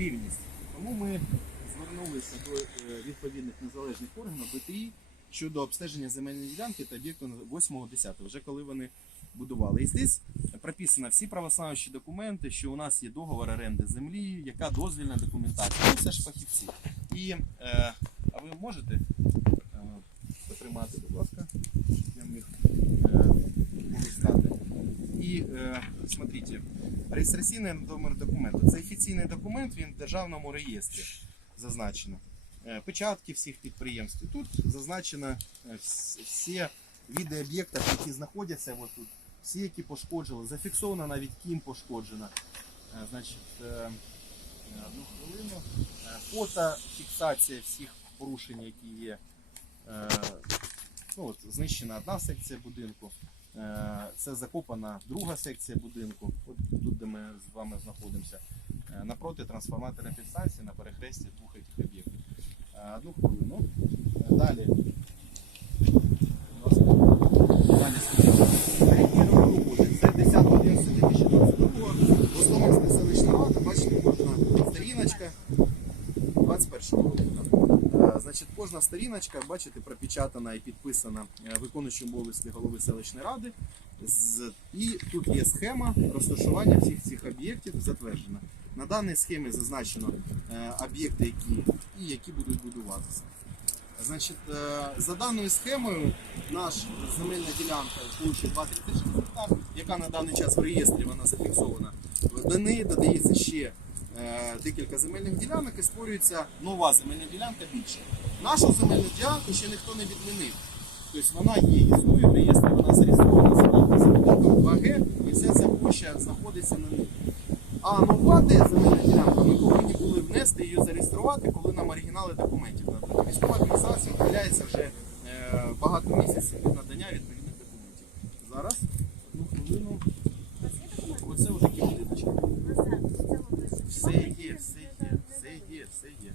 ефективність. Тому ми звернулися до е, відповідних незалежних органів БТІ щодо обстеження земельної ділянки та об'єкту 8-10, вже коли вони будували. І здесь прописано всі православні документи, що у нас є договор оренди землі, яка дозвільна документація. Ну, це ж фахівці. І е, а ви можете е, потримати, будь ласка, щоб я міг е, полистати. І е, смотрите, реєстраційний номер документу. Це офіційний документ, він в державному реєстрі зазначено. Е, Печатки всіх підприємств. І тут зазначено е, всі види об'єктів, які знаходяться от тут, всі, які пошкоджили. Зафіксовано навіть ким пошкоджено. Значить, одну хвилину. Фото, фіксація всіх порушень, які є. Ну, от, знищена одна секція будинку. Е, Це закопана друга секція будинку, от тут, де ми з вами знаходимося. Е, Напроти трансформаторної підстанції на перехресті двох цих об'єктів. Е, Одну хвилину. Е, Далі. Перевірили роботи. Це 10.11.2022 Гостомельська селищна рада, бачите, кожна сторіночка. 21 року. Значить, кожна сторіночка, бачите, пропечатана і підписана е, виконуючим обов'язки голови селищної ради. І тут є схема розташування всіх цих об'єктів затверджена. На даній схемі зазначено е, об'єкти, які і які будуть будуватися. Значить, е, за даною схемою, наша земельна ділянка площею 236 гектар, яка на даний час в реєстрі вона зафіксована, до неї додається ще декілька земельних ділянок і створюється нова земельна ділянка більше. Нашу земельну ділянку ще ніхто не відмінив. Тобто вона є, існує в реєстрі, вона зареєстрована за забудовою 2Г, і вся ця площа знаходиться на ній. А нова земельна ділянка, ми повинні були внести її зареєструвати, коли нам оригінали документів надали. Військова адміністрація ухиляється вже е, багато місяців від надання відповідних документів. Зараз, одну хвилину, оце вже такі будиночки. На землю. Це написано. Все є, все є, все є, все є.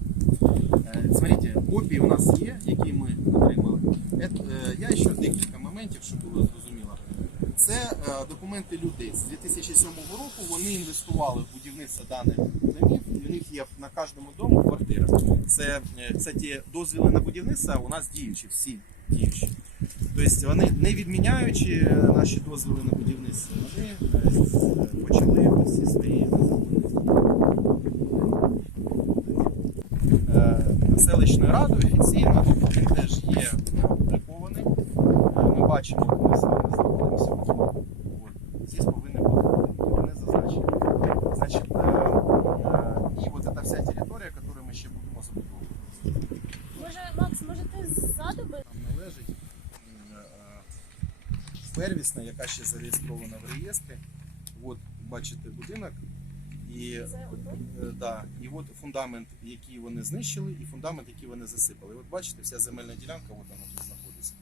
Е, Смотрите, копії у нас є, які ми отримали. Е, Я ще декілька моментів, щоб було зрозуміло. Це е, документи людей. З 2007 року вони інвестували в будівництво даних домів. У них є на кожному дому квартира. Це, е, кстати, дозвіли на будівництво у нас діючі, всі діючі. Тобто вони не відміняючи наші дозволи на будівництво, вони почали всі свої Селищною радою офіційно, він теж є опублікований. Е, Ми бачимо, от ми з вами знаходимося. Здесь повинні бути вони зазначені. Значить, е, е, і от ця вся територія, яку ми ще будемо забудовувати. Може, Макс, може ти ззаду би? Там належить первісна, яка ще зареєстрована в реєстрі. От бачите будинок. І, е, да, і от фундамент, який вони знищили, і фундамент, який вони засипали. От бачите, вся земельна ділянка, от вона тут знаходиться.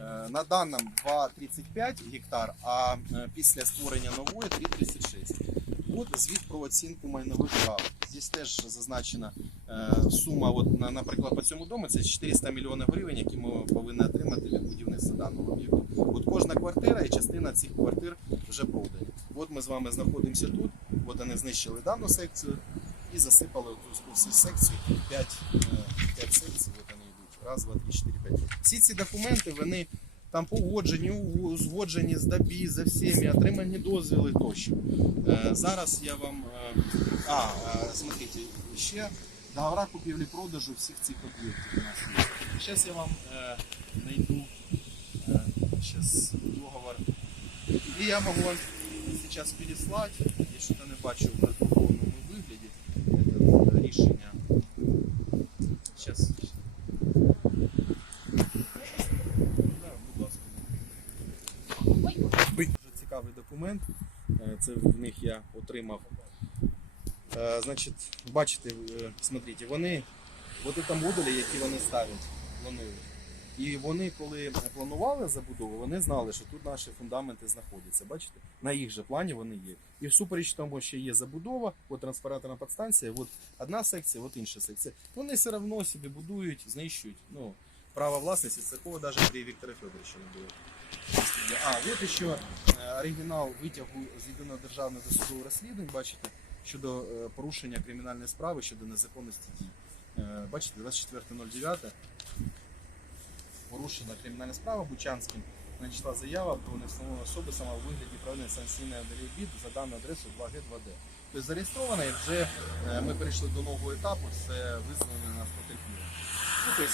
Е, На даному 2,35 гектар, а е, після створення нової 3,36. От звіт про оцінку майнових прав. Здесь теж зазначена е, сума, от, на- наприклад, по цьому дому це 400 мільйонів гривень, які ми повинні отримати від будівництва даного об'єкту. От кожна квартира і частина цих квартир вже продані. От ми з вами знаходимося тут, от вони знищили дану секцію і засипали всю секцію 5, 5 секцій, от вони йдуть. Раз, два, три, чотири, п'ять. Всі ці документи, вони там погоджені, узгоджені з ДАБІ, за всіми, отримані дозвіли тощо. Е, зараз я вам. е, а, е, смотрите, ще договора купівлі-продажу всіх цих об'єктів у нас є. Зараз я вам найду сейчас договор. І я можу вам сейчас переслать, я что-то не бачу в друкованому вигляді это е, рішення. Сейчас. Да, будь ласка. Ой, Дуже цікавий документ. Е, Це в них я отримав. Е, Значить, бачите, е, смотрите, вони, от ці модулі, які вони ставлять, планують. І вони, коли планували забудову, вони знали, що тут наші фундаменти знаходяться. Бачите? На їх же плані вони є. І всупереч тому, що є забудова, от транспараторна підстанція, от одна секція, от інша секція. Вони все одно собі будують, знищують. Ну, право власності, такого навіть при Вікторі Федоровича не було. А, от ще оригінал витягу з єдиного державного досудового розслідування, бачите, щодо е, порушення кримінальної справи щодо незаконності дій. Е, Бачите, 24.09 порушена кримінальна справа Бучанським. Надійшла заява про невстановлення особи саме у вигляді проведення санкційної обід за даною адресою 2Г 2Д. Тобто зареєстрована і вже е, ми перейшли до нового етапу, це визнано нас тобто,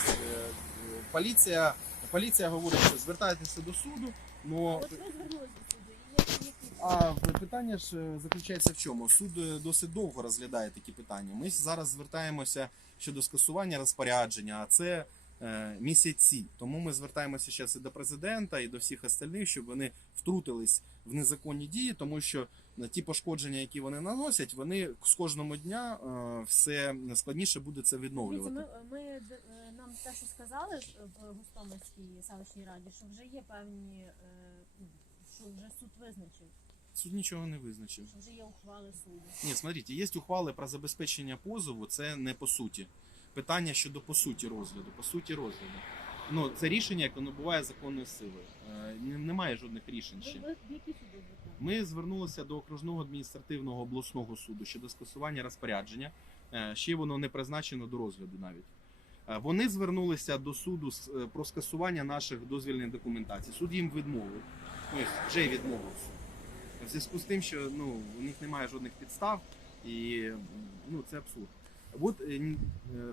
поліція, поліція говорить, що звертайтеся до суду, но От ви звернулися до суду, і є їхні а питання ж е, заключається в чому? Суд е, досить довго розглядає такі питання. Ми зараз звертаємося щодо скасування розпорядження, а це е, місяці. Тому ми звертаємося зараз і до президента, і до всіх остальних, щоб вони втрутились в незаконні дії, тому що ті пошкодження, які вони наносять, вони з кожного дня все складніше буде це відновлювати. ми, ми нам те, що сказали в Гостомельській селищній раді, що вже є певні, ну, що вже суд визначив, Суд нічого не визначив. вже є ухвали суду. Ні, смотрите, є ухвали про забезпечення позову, це не по суті. Питання щодо по суті розгляду. По суті розгляду. Ну, це рішення, яке набуває законної сили. Е, Немає жодних рішень ще. ви в які суди звертали? Ми звернулися до окружного адміністративного обласного суду щодо скасування розпорядження. Е, Ще воно не призначено до розгляду навіть. Е, Вони звернулися до суду з- е, про скасування наших дозвільних документацій. Суд їм відмовив. Ось вже відмовився. В зв'язку з тим, що ну, у них немає жодних підстав, і ну, це абсурд. От е, е,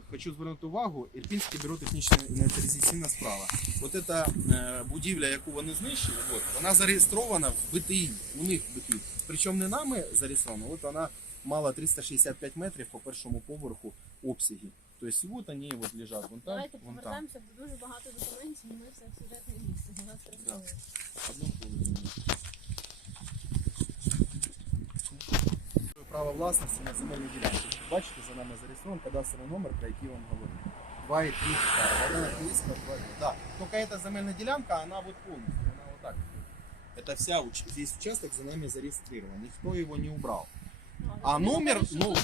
хочу звернути увагу, Ірпінське бюро технічної інвентаризаційна справа. От ця е, будівля, яку вони знищили, от, вона зареєстрована в БТІ, у них в БТІ. Причому не нами зареєстрована, от вона мала 365 метрів по першому поверху обсяги. Тобто от вони от лежать вон там, Давайте вон повертаємося, бо дуже багато документів, і ми все в сюжетне місце. Одну хвилину. Право власності на земельні ділянки. Бачите, за нами зареєстрований кадастровий номер, про який вам говорю. 2,3 гектара. Вона Хмельницкого 2 Да. Только эта земельная делянка, она вот полностью, она вот так. Это вся, уч- весь участок за нами зарегистрирован. Никто его не убрал. А номер, ну-.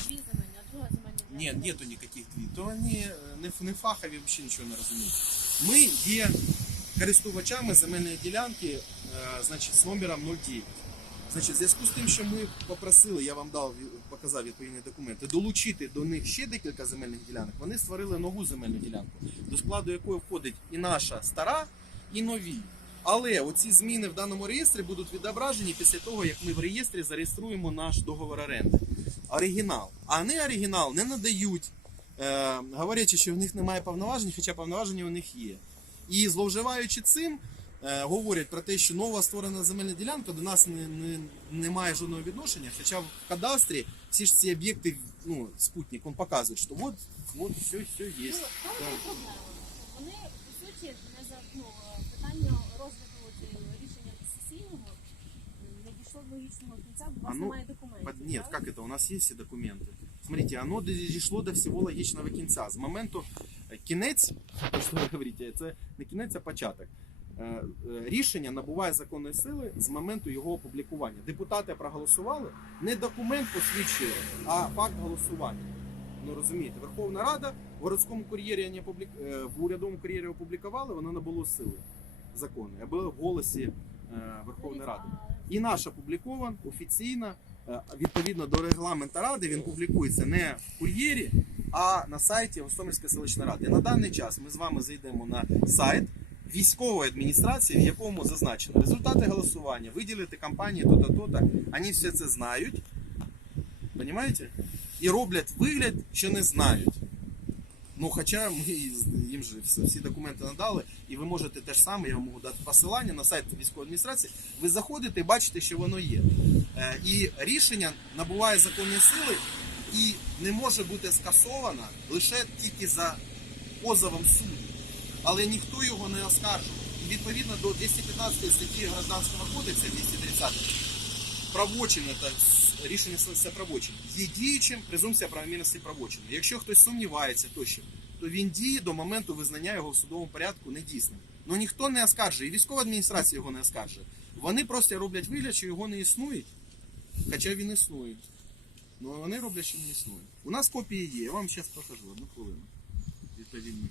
Нет, нету никаких дві. То вони е, не, не фахові, взагалі нічого не розуміють. Ми є користувачами земельної ділянки, е, значить, з номером 09. Значить, в зв'язку з тим, що ми попросили, я вам дав показав відповідні документи, долучити до них ще декілька земельних ділянок. Вони створили нову земельну ділянку, до складу якої входить і наша стара, і нові. Але оці зміни в даному реєстрі будуть відображені після того, як ми в реєстрі зареєструємо наш договор оренди. Оригінал. А не оригінал не надають, е, говорячи, що в них немає повноважень, хоча повноваження у них є. І зловживаючи цим, говорять про те, що нова створена земельна ділянка до нас не, не, не має жодного відношення. Хоча в кадастрі всі ж ці об'єкти, ну, спутник, він показує, що от, от все, все є. Ну, там є проблема. Вони, по суті, не за ну, е, питання розгляду е, рішення сесійного не дійшло до логічного кінця, бо у вас А ну, немає документів. Под- Нет, правильно? как это? У нас есть все документы. Смотрите, оно дійшло до всього логічного кінця. З моменту е, кінець, то що ви говорите, це не кінець, а початок. Е, е, Рішення набуває законної сили з моменту його опублікування. Депутати проголосували, не документ посвідчує, а факт голосування. Ну розумієте, Верховна Рада в городському кур'єрі вони опублік... е, в урядовому кур'єрі опублікували, воно набуло сили законної, або в голосі Верховної Ради. І наш опублікован офіційно, відповідно до регламенту ради, він публікується не в кур'єрі, а на сайті Гостомельської селищної ради. На даний час ми з вами зайдемо на сайт військової адміністрації, в якому зазначено результати голосування, виділити кампанії то-то, то-то. Вони все це знають. Понимаете? І роблять вигляд, що не знають. Ну, хоча ми їм же всі документи надали, і ви можете те ж саме, я вам можу дати посилання на сайт військової адміністрації. Ви заходите і бачите, що воно є. Е, І рішення набуває законної сили і не може бути скасовано лише тільки за позовом суду. Але ніхто його не оскаржував. Відповідно до 215 статті Гражданського кодексу 230 правочин, це рішення це правочин. Є діючим презумпція правомірності правочин. Якщо хтось сумнівається тощо, то він діє до моменту визнання його в судовому порядку недійсним. Ну ніхто не оскаржує, і військова адміністрація його не оскаржує. Вони просто роблять вигляд, що його не існує, хоча він існує. Ну вони роблять, що не існує. У нас копії є, я вам зараз покажу одну хвилину. Відповідні